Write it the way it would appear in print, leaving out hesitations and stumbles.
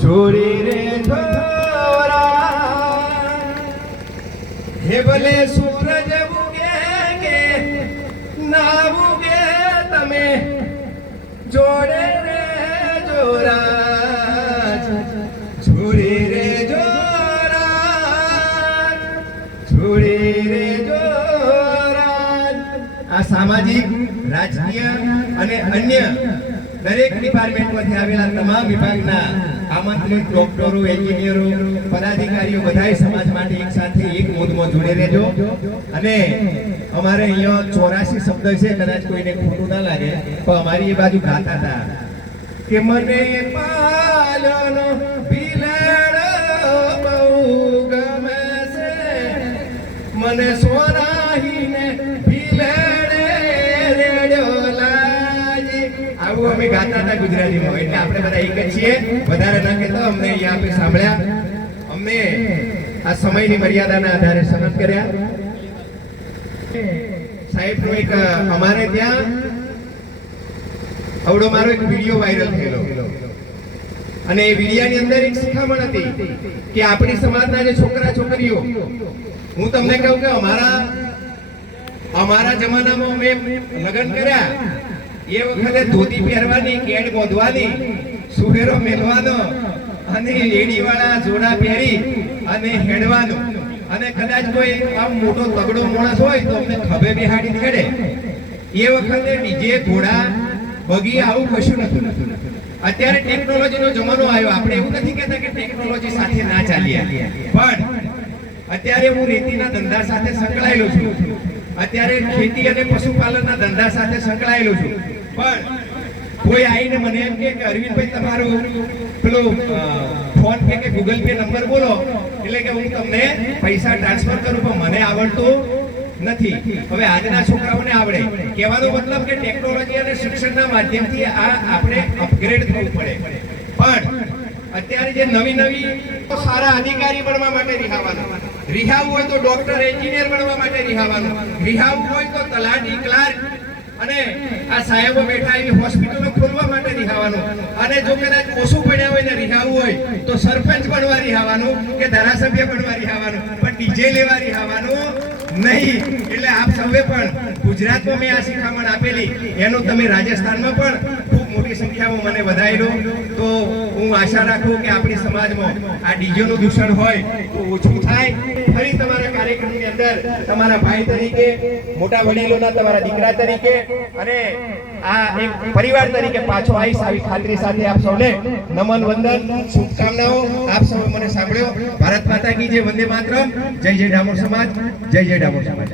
છોડી રે છોરા હે ભલે સૂરજ ઉગે કે ના ઉગે તમે જોડે રે જોરા છોડી રે જોરા છોડી રે જોરા આ સામાજિક રાજકીય અને અન્ય દરેક ડિપાર્ટમેન્ટમાંથી આવેલા તમામ વિભાગના આમંત્રિત ડોક્ટરો, એન્જિનિયરો, પદાધિકારીઓ બધાય સમાજ માટે એક સાથે એક મોજમાં જોડે રહેજો. અને અમારે અહીંયા 84 શબ્દ છે, કદાચ કોઈને ખોટું ના લાગે, પણ અમારી એ બાજુ ગાતા હતા કે મને પાલનો ભીલાડો બહુ ગમે છે, મને સોનાહીને ભીલાડે રેડ્યો લાજી. આવું અમે ગાતા હતા ગુજરાતીમાં. એટલે આપણે બધા એક જ છીએ, વધારે ના કહેતો. અમને અહીંયા આપણે સાંભળ્યા, અમને આ સમયની મર્યાદાના આધારે સહન કર્યા. સાહેબનો એક અમારે ત્યાં અવડો મારો એક વિડીયો વાયરલ થયેલો અને એ વિડીયાની અંદર એક શિખામણ હતી કે આપણી સમાજના જે છોકરા છોકરીઓ, હું તમને કહું કે અમારા જમાનામાં અમે લગ્ન કર્યા એ વખતે ધોતી પહેરવાની, કેડ બોધવાની, સુહેરો મેલવાનો અને એડીવાળા જોડા પહેરી અને હેડવાનું. અને કદાચ કોઈ આમ મોટો તગડો માણસ હોય તો અમને ખભે બેહાડી ખેડે. એ વખતે ડીજે, ઘોડા, બગી આવું કશું નતું. અત્યારે ટેકનોલોજીનો જમાનો આવ્યો. આપણે એવું નથી કહેતા કે ટેકનોલોજી સાથે ના ચાલીએ, પણ અત્યારે હું રેતીના ધંધા સાથે સંકળાયેલો છું, અત્યારે ખેતી અને પશુપાલનના ધંધા સાથે સંકળાયેલો છું. પણ કોઈ આવીને મને એમ કે અરવિંદભાઈ તમારું પેલો ફોન પે કે ગૂગલ પે નંબર બોલો, એટલે કે હું તમને પૈસા ટ્રાન્સફર કરું, પણ મને આવડતું નથી. હવે આજના છોકરાઓને આવડે. કહેવાનો મતલબ કે ટેકનોલોજી અને શિક્ષણના માધ્યમથી આ આપણે અપગ્રેડ થવું પડે. પણ અત્યારે જે નવી સારા અધિકારી બનવા માટે રિહાવાનું, રિહાવું હોય તો ડોક્ટર, એન્જિનિયર બનવા માટે રિહાવાનું, રિહાવું હોય તો તલાટી, ક્લાર્ક અને આ સાહેબો બેઠા એવી હોસ્પિટલો ખોલવા માટે રિહાવાનું. અને જો કદાચ ઓછું પડ્યા હોય ને રિહાવું હોય તો સરપંચ બનવા રિહાવાનું કે ધારાસભ્ય બનવા રિહાવાનું, પણ ડીજે લેવા રિહાવાનું નહીં. એટલે આપ સૌએ પણ ગુજરાતમાં મેં આ શિખામણ આપેલી, એનું તમે રાજસ્થાનમાં પણ ખૂબ મોટી સંખ્યામાં મને વધારેલું. તો હું આશા રાખું કે આપણી સમાજમાં આ ડીજેનું દૂષણ હોય તો ઓછું થાય. ફરી તમારા કાર્યક્રમની અંદર તમારા ભાઈ તરીકે, મોટા વડીલોના તમારા દીકરા તરીકે અને આ એક પરિવાર તરીકે પાછો આવીશ, આવી ખાતરી સાથે આપ સૌને નમન, વંદન, શુભકામનાઓ. આપ સૌ મને સાંભળ્યો. ભારત માતા કી જય, વંદે માતરમ. જય જય ડામોર સમાજ, જય જય ડામોર સમાજ.